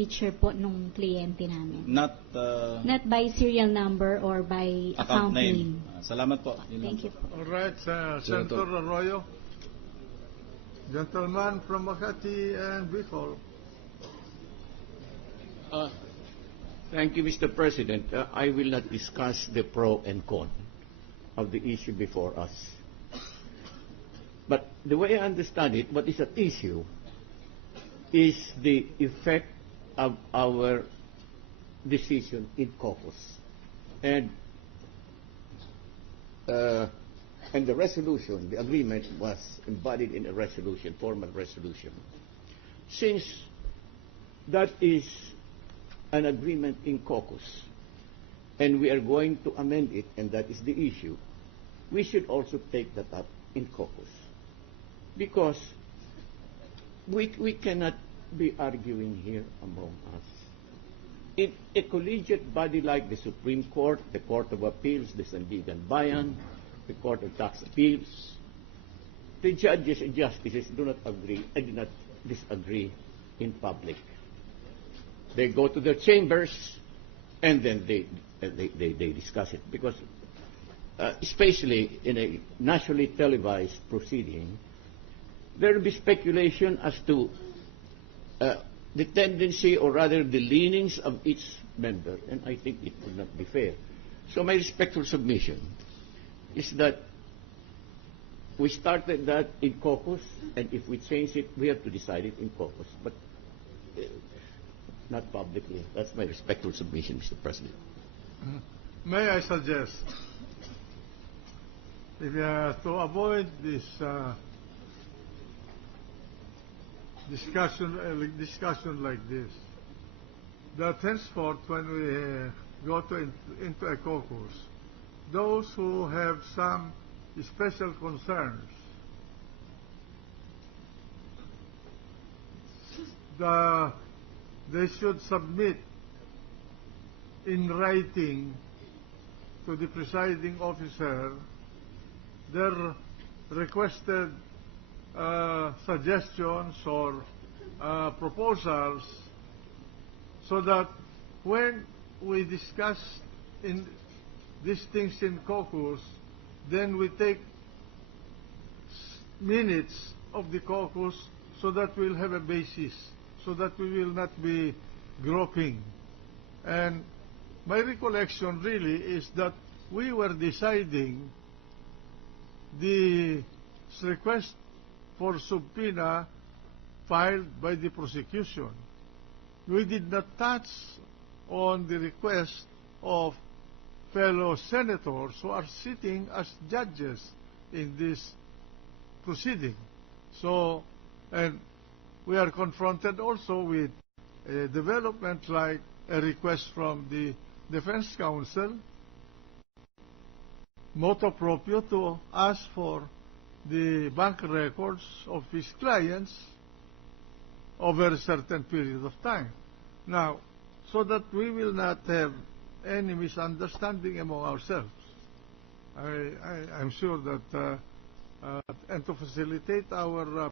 signature po nung kliyente namin. Not by serial number or by account name. Salamat po. Thank you po. All right, Senator Arroyo. Gentleman from Makati and Bicol. Thank you, Mr. President. I will not discuss the pro and con of the issue before us. But the way I understand it, what is at issue is the effect of our decision in caucus. And the resolution, the agreement was embodied in a resolution, formal resolution. Since that is an agreement in caucus, and we are going to amend it, and that is the issue, we should also take that up in caucus. Because we cannot be arguing here among us. In a collegiate body like the Supreme Court, the Court of Appeals, the Sandigan Bayan, the Court of Tax Appeals, the judges and justices do not agree and do not disagree in public. They go to their chambers and then they discuss it. Because especially in a nationally televised proceeding, there will be speculation as to the tendency, or rather the leanings of each member, and I think it would not be fair. So my respectful submission is that we started that in caucus, and if we change it, we have to decide it in caucus, but not publicly. That's my respectful submission, Mr. President. May I suggest, if to avoid this discussion like this, that henceforth when we go into a caucus, those who have some special concerns, they should submit in writing to the presiding officer their requested suggestions or proposals, so that when we discuss in these things in caucus, then we take minutes of the caucus so that we'll have a basis, so that we will not be groping. And my recollection really is that we were deciding the request for subpoena filed by the prosecution. We did not touch on the request of fellow senators who are sitting as judges in this proceeding. So, and we are confronted also with a development like a request from the Defense Counsel, motu proprio, to ask for the bank records of his clients over a certain period of time. Now, so that we will not have any misunderstanding among ourselves, I'm sure that and to facilitate our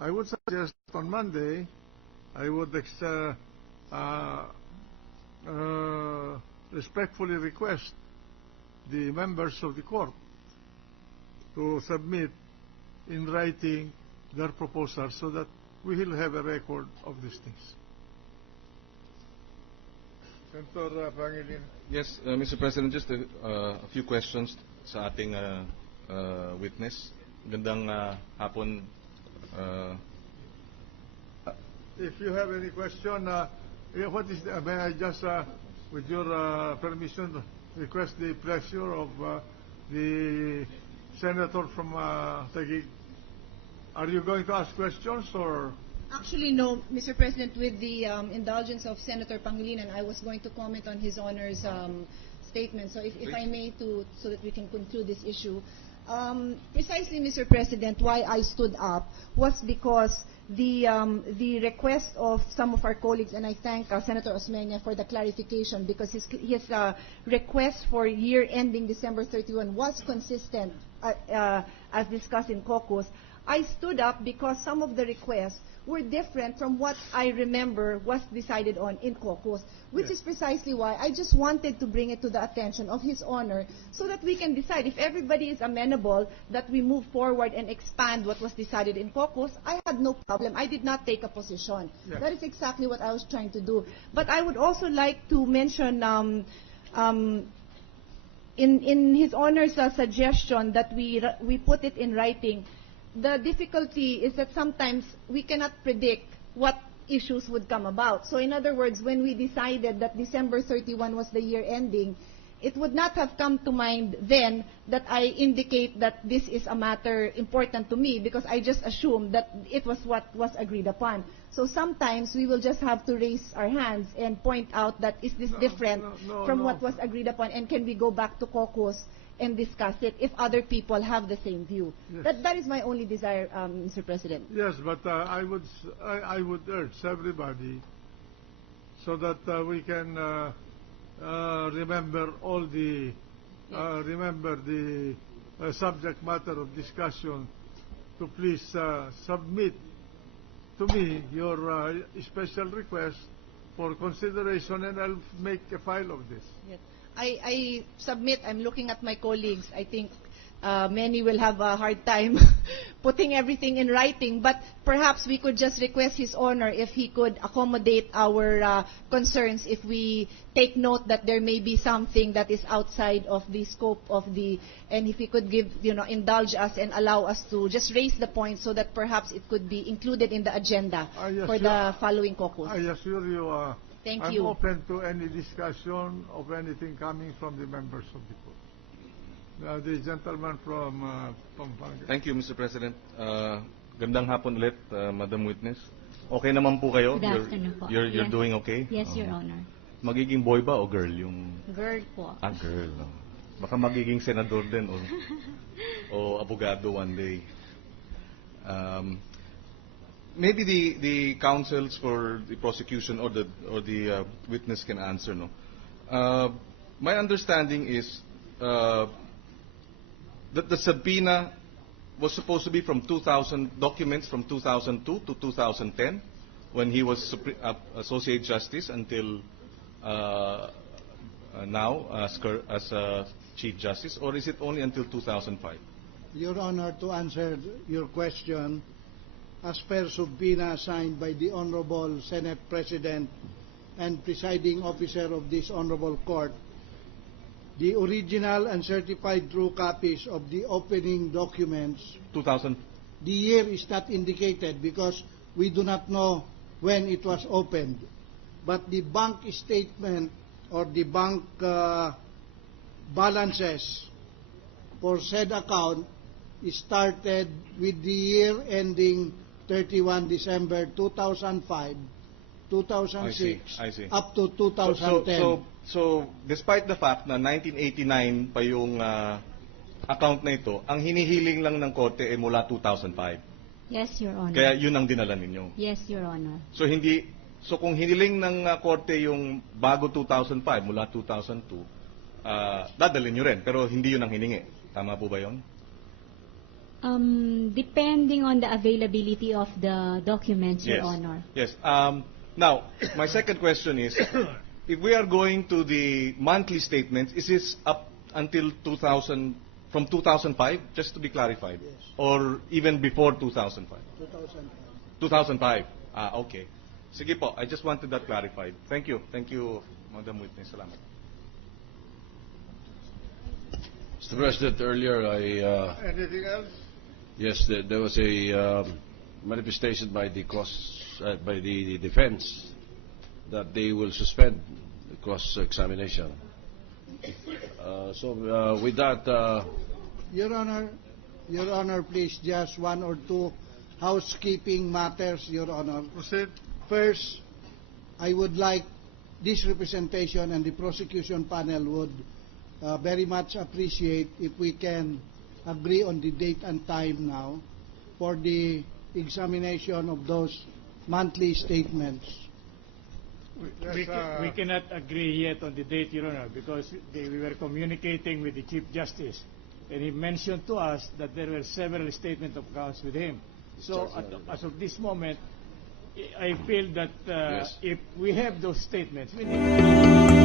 I would suggest on Monday I would respectfully request the members of the court to submit in writing their proposals so that we will have a record of these things. Senator Pangilinan. Yes, Mr. President, just a few questions sa ating witness. Gandang hapon. If you have any question, what is may I just, with your permission, request the pleasure of the senator from Taguig. Are you going to ask questions or? Actually, no, Mr. President. With the indulgence of Senator Pangilinan, I was going to comment on his Honor's statement. So, if I may, so that we can conclude this issue. Precisely, Mr. President, why I stood up was because the request of some of our colleagues, and I thank Senator Osmeña for the clarification, because his request for year ending December 31 was consistent as discussed in caucus. I stood up because some of the requests were different from what I remember was decided on in caucus, which is precisely why I just wanted to bring it to the attention of His Honor so that we can decide if everybody is amenable that we move forward and expand what was decided in caucus. I had no problem. I did not take a position. Yes. That is exactly what I was trying to do. But I would also like to mention in His Honor's suggestion that we put it in writing. The difficulty is that sometimes we cannot predict what issues would come about. So in other words, when we decided that December 31 was the year ending, it would not have come to mind then that I indicate that this is a matter important to me, because I just assumed that it was what was agreed upon. So sometimes we will just have to raise our hands and point out that is this different from what was agreed upon, and can we go back to caucus and discuss it if other people have the same view. Yes. That is my only desire, Mr. President. Yes, but I would urge everybody so that we can remember all the subject matter of discussion, to please submit to me your special request for consideration, and I'll make a file of this. Yes. I submit, I'm looking at my colleagues, I think many will have a hard time putting everything in writing, but perhaps we could just request His Honor if he could accommodate our concerns if we take note that there may be something that is outside of the scope of and if he could indulge us and allow us to just raise the point so that perhaps it could be included in the agenda for the following caucus. I assure you, Thank I'm you. open to any discussion of anything coming from the members of the court. The gentleman from Pampanga. Thank you, Mr. President. Gandang hapon ulit, Madam Witness. Okay naman po kayo? Good afternoon po. You're Yes. doing okay? Yes, Your Honor. Magiging boy ba o girl yung... Girl po. Girl. Baka magiging senador din o abogado one day. Maybe the counsels for the prosecution or the witness can answer. No, my understanding is that the subpoena was supposed to be from 2000 documents from 2002 to 2010, when he was Associate Justice until now as Chief Justice, or is it only until 2005? Your Honor, to answer your question, as per subpoena signed by the Honorable Senate President and presiding officer of this Honorable Court, the original and certified true copies of the opening documents, 2000. the year is not indicated because we do not know when it was opened. But the bank statement or the bank balances for said account started with the year ending 31 December 2005, 2006, I see. up to 2010. So, despite the fact na 1989 pa yung account na ito, ang hinihiling lang ng korte ay mula 2005. Yes, Your Honor. Kaya yun ang dinala ninyo. Yes, Your Honor. So kung hiniling ng korte yung bago 2005 mula 2002, dadalhin nyo rin, pero hindi yun ang hiningi. Tama po ba yun? Depending on the availability of the documents, Your Honor. Yes. Now, my second question is, if we are going to the monthly statements, is this up until 2000, from 2005, just to be clarified? Yes. Or even before 2005? 2005. 2005. Okay. Sige po, I just wanted that clarified. Thank you. Thank you, Madam Witness. Salamat. Mr. President, earlier Anything else? yes, there was a manifestation by the by the defense that they will suspend the cross-examination. So with that, Your Honor, please, just one or two housekeeping matters, Your Honor. Proceed. First, I would like this representation and the prosecution panel would very much appreciate if we can agree on the date and time now for the examination of those monthly statements. We cannot agree yet on the date, Your Honor, because we were communicating with the Chief Justice And he mentioned to us that there were several statement of accounts with him. So as of this moment, I feel that Yes. if we have those statements, we need